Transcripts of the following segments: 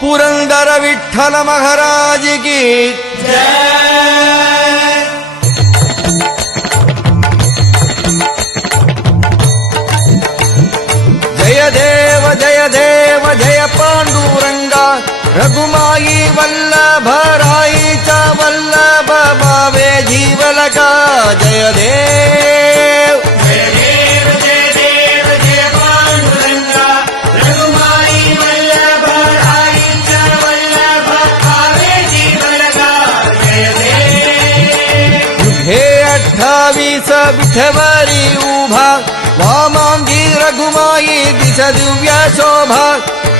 पुरंदर विठ्ठल महाराज की जय। जय देव जय देव जय पांडुरंगा रघुमाई वल्लभ राईचा वल्लभ भावे जीवलका जय देव जय देव जय देव जय पांडुरंगा रघुमाई वल्लभ राईचा वल्लभ भावे जीवलका जय देव। हे 28 विठवरी उभा वामांगी रघुमाई दिश दिव्य शोभा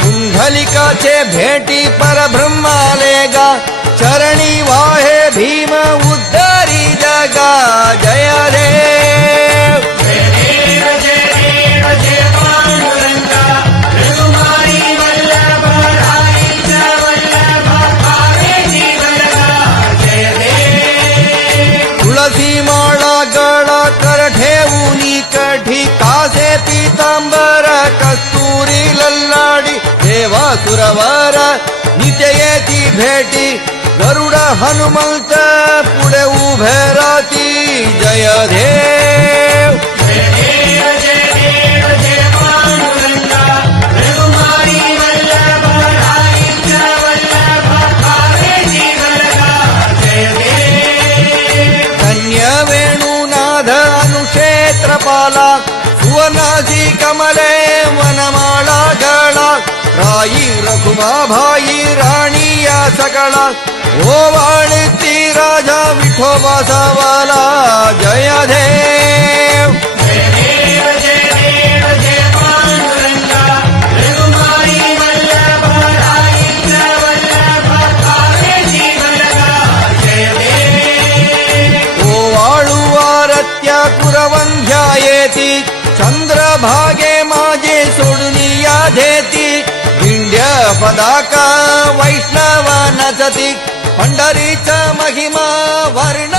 कुंडलिकाचे भेटी परब्रह्मालेगा चरणी वाहे भीम उद्धारी जगा जय देव जय देव जय देव जय पांडुरंगा रघुमाई वल्लभ राईचा वल्लभ भावे जीवलका जय देव। तुळसी माळा गळा कर ठेवूनी कठी कासे पीतांबर कस्तुरी लल्लाडी देवा सुरवर नित्य येती भेटी गरुड हनुमंत पुढे उभे राती जय देव जय देव जय देव जय पांडुरंगा रघुमाई वल्लभ राईचा वल्लभ भावे जीवलका जय देव। धन्य वेणुनाथ अनुक्षेत्रपाला सुवनासी कमले वनमाळा गळा राई रघुमा भाई राणी या सकळा ओवाळती राजा विठोबा सवाला जय देव जय देव जय देव जय पांडुरंगा रघुमाई वल्लभ राईचा वल्लभ भावे जीवलका जय देव। ओवाळू आरत्या कुरवंध्या येती चंद्रभागे माझे सोडून या धेती भिंड्य पदाका वैष्णव नचती पंढरीचा महिमा वर्ण